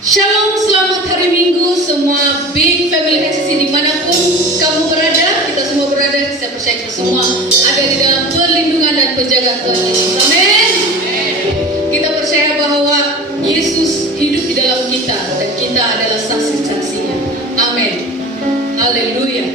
Shalom, selamat hari Minggu semua Big Family HCC dimanapun kamu berada, kita semua berada, saya percaya kita semua ada di dalam perlindungan dan penjagaan Tuhan Yesus. Amin. Kita percaya bahwa Yesus hidup di dalam kita dan kita adalah saksi-saksinya. Amin. Haleluya.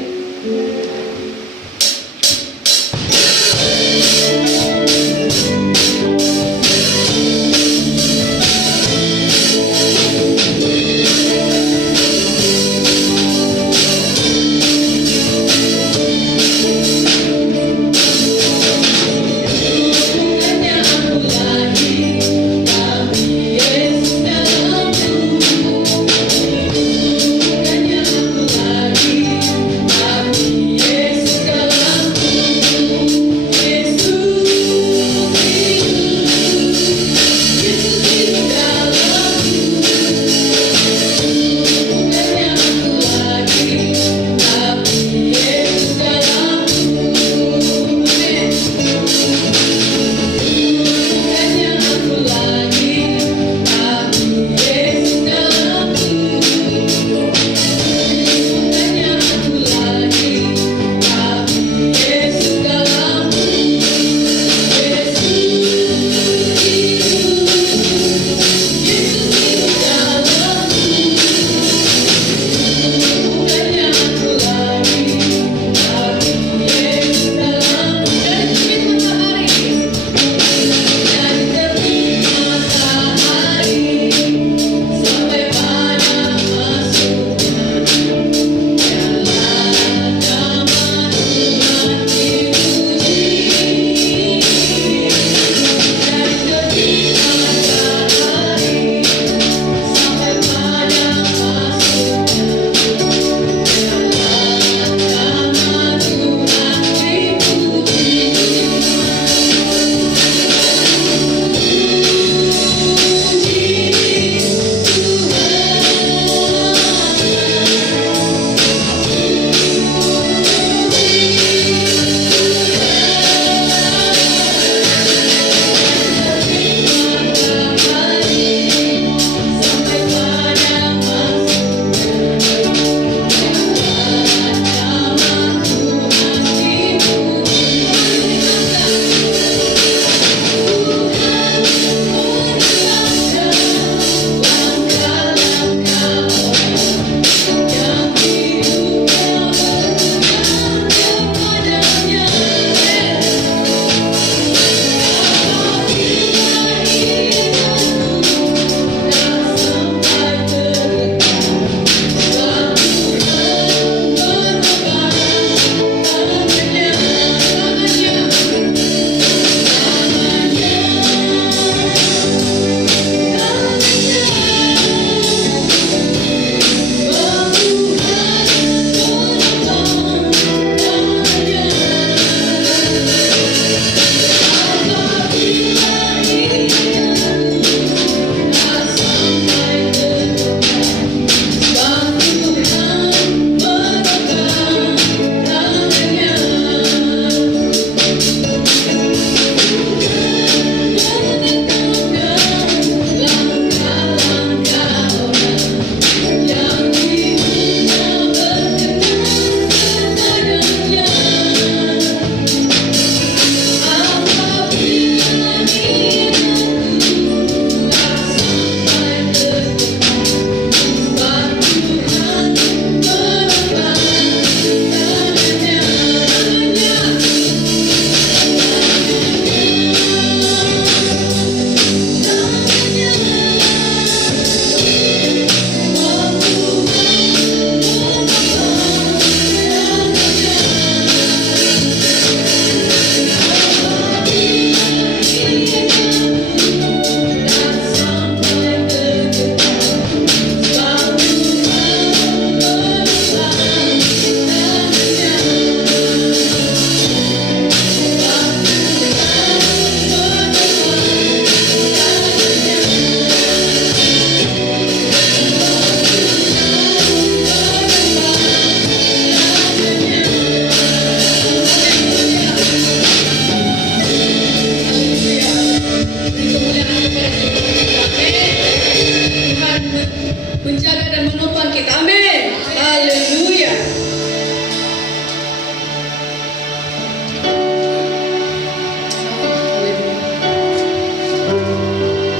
menjaga dan menopang kita. Amin. Haleluya.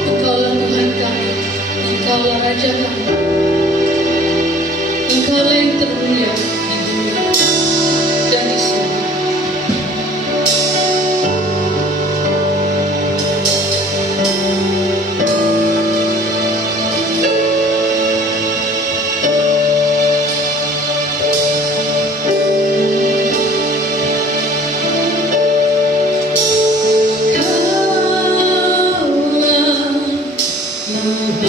Engkaulah Tuhan kami, Engkaulah Raja kami, Engkaulah yang termulia di dunia dan di surga. Tuhanku,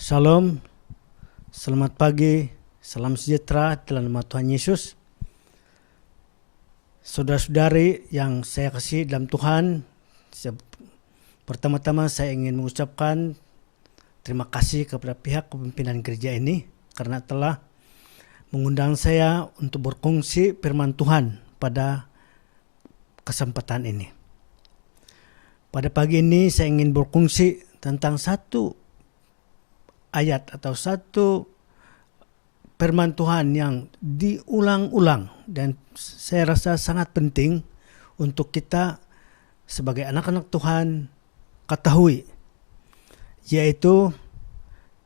Shalom, selamat pagi, salam sejahtera dalam nama Tuhan Yesus. Saudara-saudari yang saya kasih dalam Tuhan, pertama-tama saya ingin mengucapkan terima kasih kepada pihak kepemimpinan gereja ini karena telah mengundang saya untuk berkongsi firman Tuhan pada kesempatan ini. Pada pagi ini saya ingin berkongsi tentang satu ayat atau satu firman Tuhan yang diulang-ulang dan saya rasa sangat penting untuk kita sebagai anak-anak Tuhan ketahui, yaitu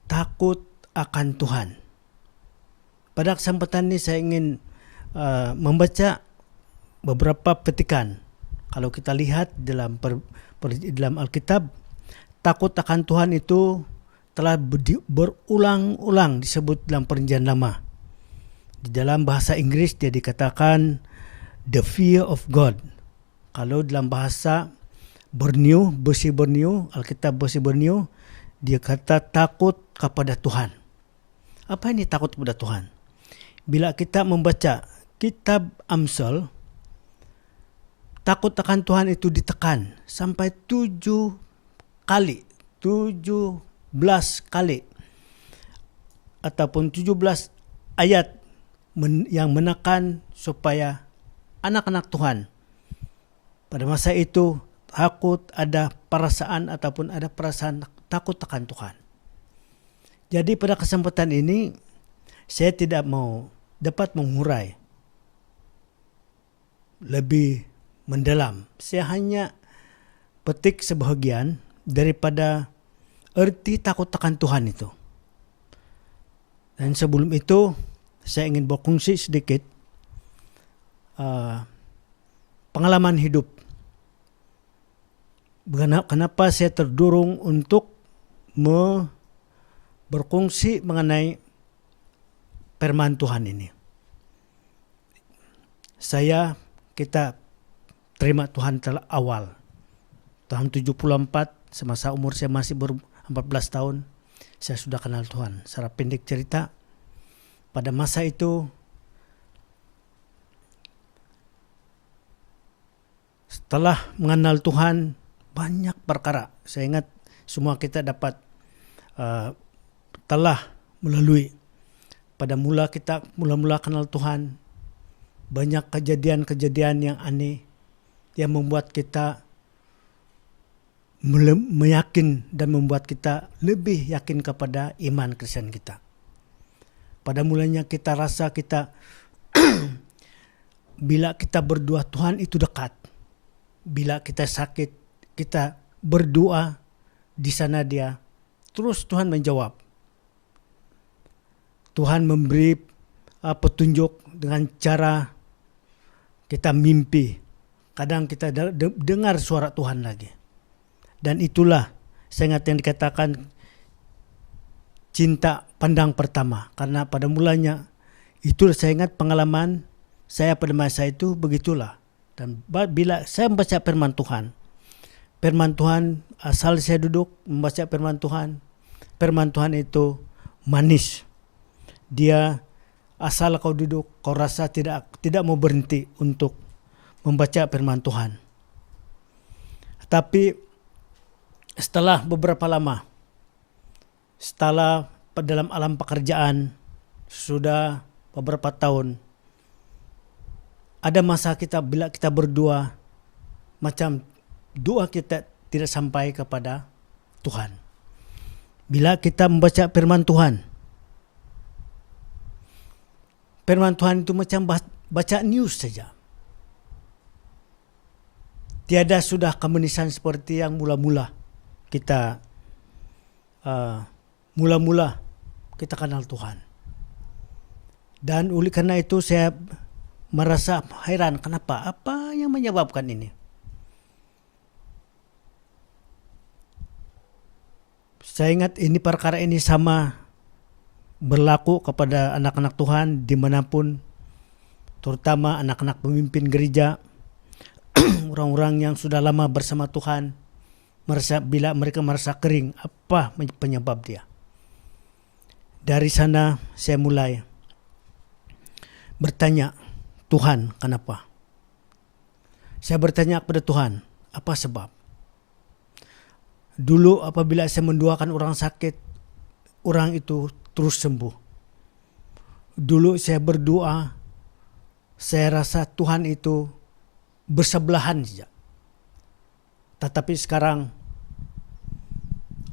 takut akan Tuhan. Pada kesempatan ini saya ingin membaca beberapa petikan. Kalau kita lihat dalam Alkitab, takut akan Tuhan itu telah berulang-ulang disebut dalam Perjanjian Lama. Di dalam bahasa Inggris dia dikatakan the fear of God. Kalau dalam bahasa Borneo, Alkitab Bahasa Borneo, dia kata takut kepada Tuhan. Apa ini takut kepada Tuhan? Bila kita membaca kitab Amsal, takut akan Tuhan itu ditekan sampai 17 kali ataupun 17 ayat yang menekan supaya anak-anak Tuhan pada masa itu ada perasaan takut akan Tuhan. Jadi pada kesempatan ini saya tidak mau dapat mengurai lebih mendalam. Saya hanya petik sebahagian daripada arti takut akan Tuhan itu. Dan sebelum itu saya ingin berkongsi sedikit pengalaman hidup. Kenapa saya terdorong untuk berkongsi mengenai firman Tuhan ini. Kita terima Tuhan awal tahun 74, semasa umur saya masih 14 tahun, saya sudah kenal Tuhan. Secara pendek cerita, pada masa itu setelah mengenal Tuhan, banyak perkara. Saya ingat semua kita dapat telah melalui. Pada mula kenal Tuhan, banyak kejadian-kejadian yang aneh yang membuat kita meyakin dan membuat kita lebih yakin kepada iman Kristen kita. Pada mulanya kita rasa bila kita berdoa Tuhan itu dekat. Bila kita sakit, kita berdoa di sana dia. Terus Tuhan menjawab. Tuhan memberi petunjuk dengan cara kita mimpi. Kadang kita dengar suara Tuhan lagi. Dan itulah saya ingat yang dikatakan cinta pandang pertama. Karena pada mulanya itu saya ingat pengalaman saya pada masa itu begitulah. Dan bila saya membaca firman Tuhan asal saya duduk membaca firman Tuhan itu manis. Dia asal kau duduk, kau rasa tidak mau berhenti untuk membaca firman Tuhan. Tapi setelah beberapa lama, setelah dalam alam pekerjaan, sudah beberapa tahun, ada masa bila kita berdoa, macam doa kita tidak sampai kepada Tuhan. Bila kita membaca firman Tuhan itu macam baca news saja. Tiada sudah kemanisan seperti yang mula-mula kita kenal Tuhan. Dan oleh karena itu saya merasa heran apa yang menyebabkan ini. Saya ingat perkara ini sama berlaku kepada anak-anak Tuhan dimanapun, terutama anak-anak pemimpin gereja, orang-orang yang sudah lama bersama Tuhan. Bila mereka merasa kering, apa penyebab dia? Dari sana saya mulai bertanya, Tuhan, kenapa? Saya bertanya kepada Tuhan, apa sebab? Dulu apabila saya mendoakan orang sakit, orang itu terus sembuh. Dulu saya berdoa, saya rasa Tuhan itu bersebelahan saja. Tetapi sekarang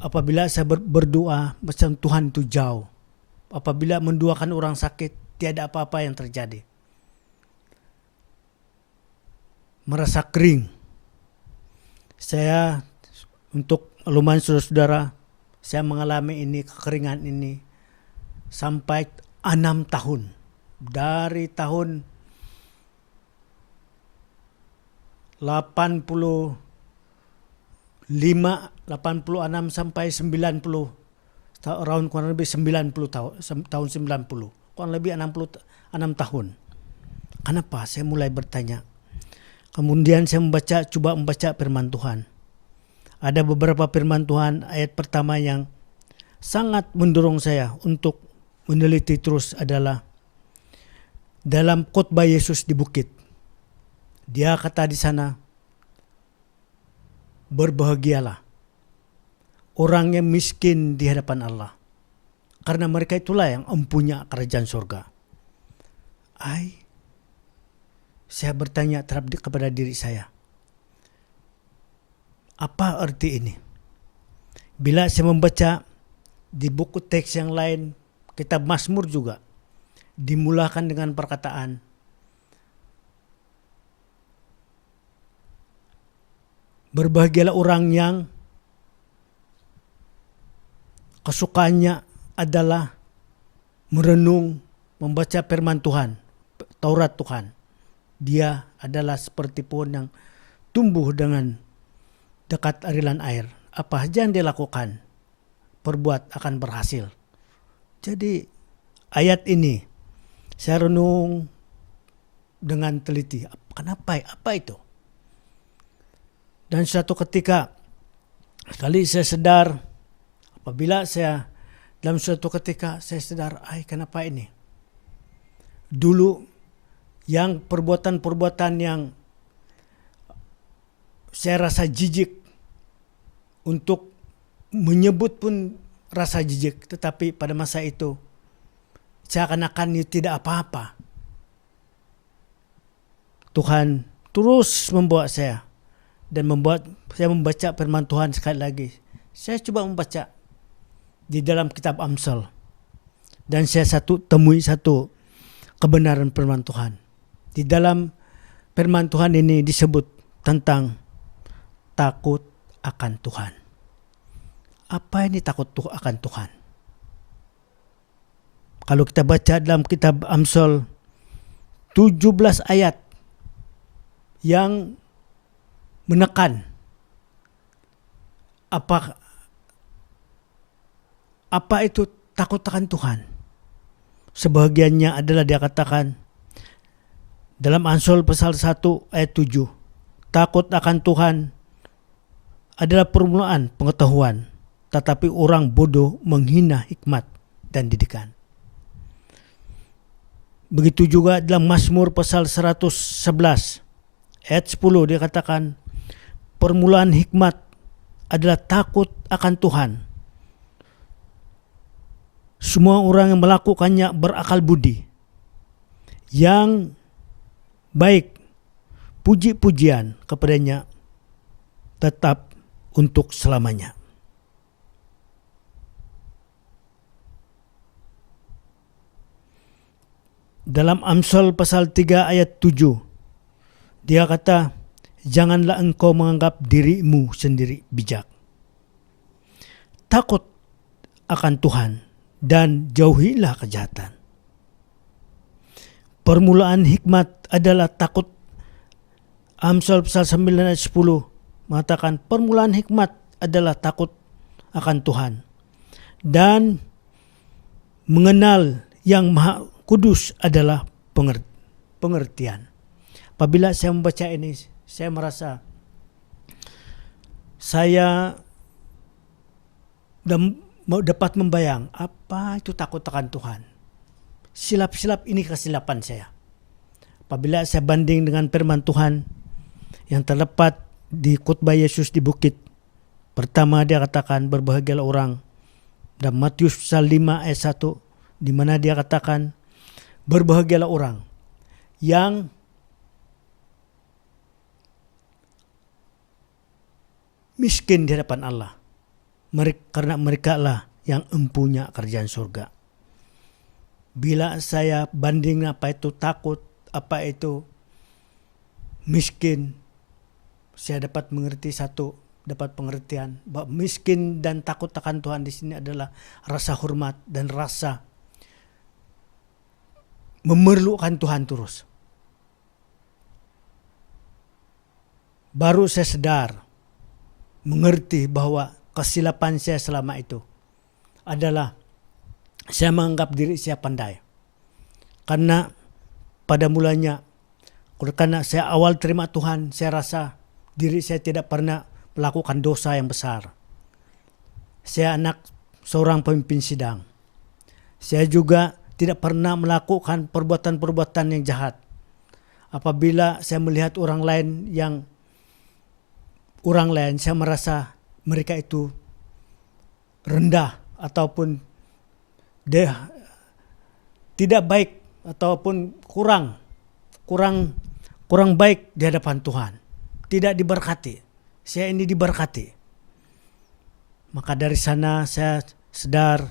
apabila saya berdoa, macam Tuhan itu jauh. Apabila mendoakan orang sakit, tiada apa-apa yang terjadi. Merasa kering. Saya untuk lumayan saudara-saudara, saya mengalami ini, kekeringan ini sampai 6 tahun. Dari tahun 86 sampai 90, tahun kurang lebih 90 tahun 90, kurang lebih 6 tahun. Kenapa? Saya mulai bertanya. Kemudian saya coba membaca firman Tuhan. Ada beberapa firman Tuhan, ayat pertama yang sangat mendorong saya untuk meneliti terus adalah dalam khotbah Yesus di bukit. Dia kata di sana, berbahagialah orang yang miskin di hadapan Allah, karena mereka itulah yang empunya kerajaan surga. Saya bertanya kepada diri saya, apa arti ini? Bila saya membaca di buku teks yang lain, kitab Mazmur juga dimulakan dengan perkataan, berbahagialah orang yang kesukaannya adalah merenung, membaca firman Tuhan, Taurat Tuhan. Dia adalah seperti pohon yang tumbuh dengan dekat aliran air. Apa saja yang dia lakukan, perbuat akan berhasil. Jadi ayat ini saya renung dengan teliti. Kenapa? Apa itu? Dan suatu ketika, sekali saya sadar, apabila saya dalam suatu ketika saya sadar, kenapa ini? Dulu yang perbuatan-perbuatan yang saya rasa jijik, untuk menyebut pun rasa jijik, tetapi pada masa itu seakan-akan tidak apa-apa. Tuhan terus membawa saya dan membuat saya membaca firman Tuhan sekali lagi. Saya coba membaca di dalam kitab Amsal dan saya temui satu kebenaran firman Tuhan. Di dalam firman Tuhan ini disebut tentang takut akan Tuhan. Apa ini takut akan Tuhan? Kalau kita baca dalam kitab Amsal 17 ayat yang menekan apa itu takut akan Tuhan. Sebahagiannya adalah dia katakan dalam Amsal pasal 1 ayat 7. Takut akan Tuhan adalah permulaan pengetahuan, tetapi orang bodoh menghina hikmat dan didikan. Begitu juga dalam Mazmur pasal 111 ayat 10 dia katakan permulaan hikmat adalah takut akan Tuhan. Semua orang yang melakukannya berakal budi. Yang baik puji-pujian kepadanya tetap untuk selamanya. Dalam Amsal pasal 3 ayat 7, dia kata, janganlah engkau menganggap dirimu sendiri bijak. Takut akan Tuhan dan jauhilah kejahatan. Permulaan hikmat adalah takut. Amsal pasal 9 ayat 10 mengatakan permulaan hikmat adalah takut akan Tuhan dan mengenal yang maha kudus adalah pengertian. Apabila saya membaca ini, saya merasa saya mau dapat membayang apa itu takut akan Tuhan. Silap-silap ini kesilapan saya. Apabila saya banding dengan firman Tuhan yang terdapat di khotbah Yesus di bukit. Pertama dia katakan berbahagialah orang. Dan Matius 5 ayat 1 di mana dia katakan berbahagialah orang yang miskin di hadapan Allah. Karena mereka lah yang empunya kerajaan surga. Bila saya banding apa itu takut, apa itu miskin, saya dapat pengertian bahwa miskin dan takut akan Tuhan di sini adalah rasa hormat dan rasa memerlukan Tuhan terus. Baru saya sadar, mengerti bahwa kesilapan saya selama itu adalah saya menganggap diri saya pandai. Karena pada mulanya, karena saya awal terima Tuhan, saya rasa diri saya tidak pernah melakukan dosa yang besar. Saya anak seorang pemimpin sidang. Saya juga tidak pernah melakukan perbuatan-perbuatan yang jahat. Apabila saya melihat orang lain, saya merasa mereka itu rendah ataupun dia tidak baik ataupun kurang baik di hadapan Tuhan. Tidak diberkati. Saya ini diberkati. Maka dari sana saya sadar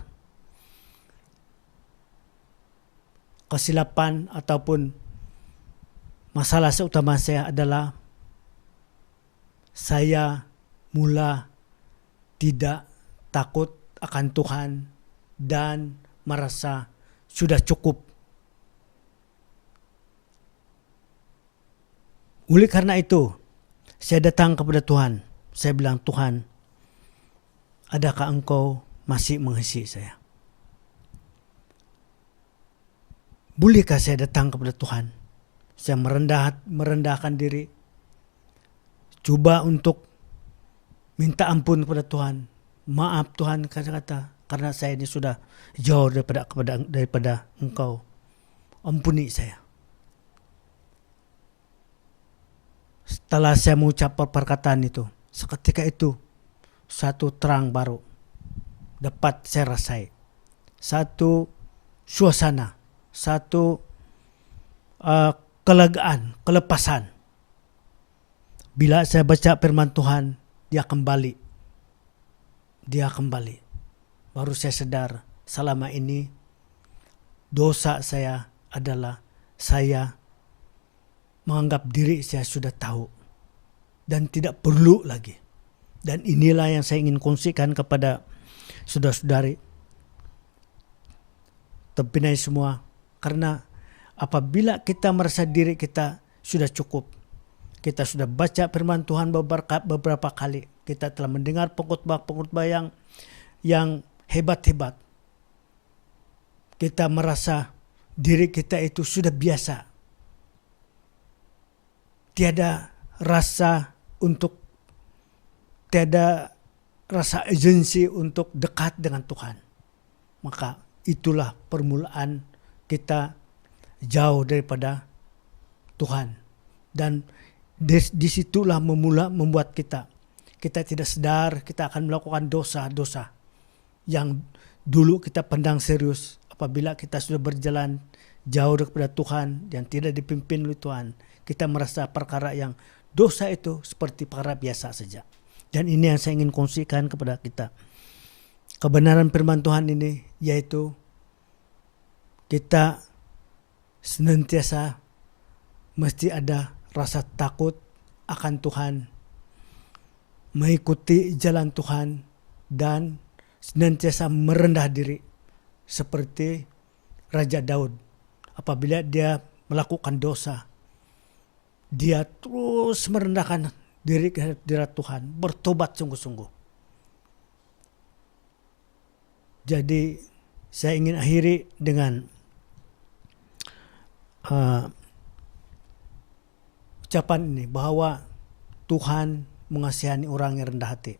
kesilapan ataupun masalah utama saya adalah saya mula tidak takut akan Tuhan dan merasa sudah cukup. Oleh karena itu, saya datang kepada Tuhan. Saya bilang, Tuhan, adakah Engkau masih mengasihi saya? Bolehkah saya datang kepada Tuhan? Saya merendahkan diri. Coba untuk minta ampun kepada Tuhan. Maaf Tuhan, kata-kata, karena saya ini sudah jauh daripada Engkau. Ampuni saya. Setelah saya mengucap perkataan itu, seketika itu satu terang baru dapat saya rasai. Satu suasana, satu kelegaan, kelepasan. Bila saya baca firman Tuhan, dia kembali. Baru saya sadar selama ini dosa saya adalah saya menganggap diri saya sudah tahu dan tidak perlu lagi. Dan inilah yang saya ingin kongsikan kepada saudara-saudari terpinai semua. Karena apabila kita merasa diri kita sudah cukup, kita sudah baca firman Tuhan beberapa kali, kita telah mendengar pengkhotbah yang hebat-hebat, kita merasa diri kita itu sudah biasa. Tiada rasa urgensi untuk dekat dengan Tuhan. Maka itulah permulaan kita jauh daripada Tuhan. Dan disitulah membuat kita tidak sadar kita akan melakukan dosa-dosa yang dulu kita pandang serius. Apabila kita sudah berjalan jauh daripada Tuhan yang tidak dipimpin oleh Tuhan, kita merasa perkara yang dosa itu seperti perkara biasa saja. Dan ini yang saya ingin kongsikan kepada kita. Kebenaran firman Tuhan ini yaitu kita senantiasa mesti ada rasa takut akan Tuhan, mengikuti jalan Tuhan, dan senantiasa merendah diri seperti Raja Daud. Apabila dia melakukan dosa, dia terus merendahkan diri ke hadirat Tuhan, bertobat sungguh-sungguh. Jadi saya ingin akhiri dengan ucapan ini bahwa Tuhan mengasihani orang yang rendah hati,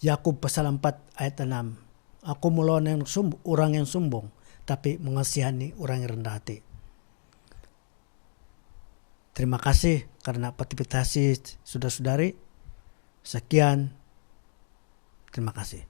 Yakub pasal 4 ayat 6. Aku melawan orang yang sombong, tapi mengasihani orang yang rendah hati. Terima kasih karena partisipasi saudara-saudari. Sekian. Terima kasih.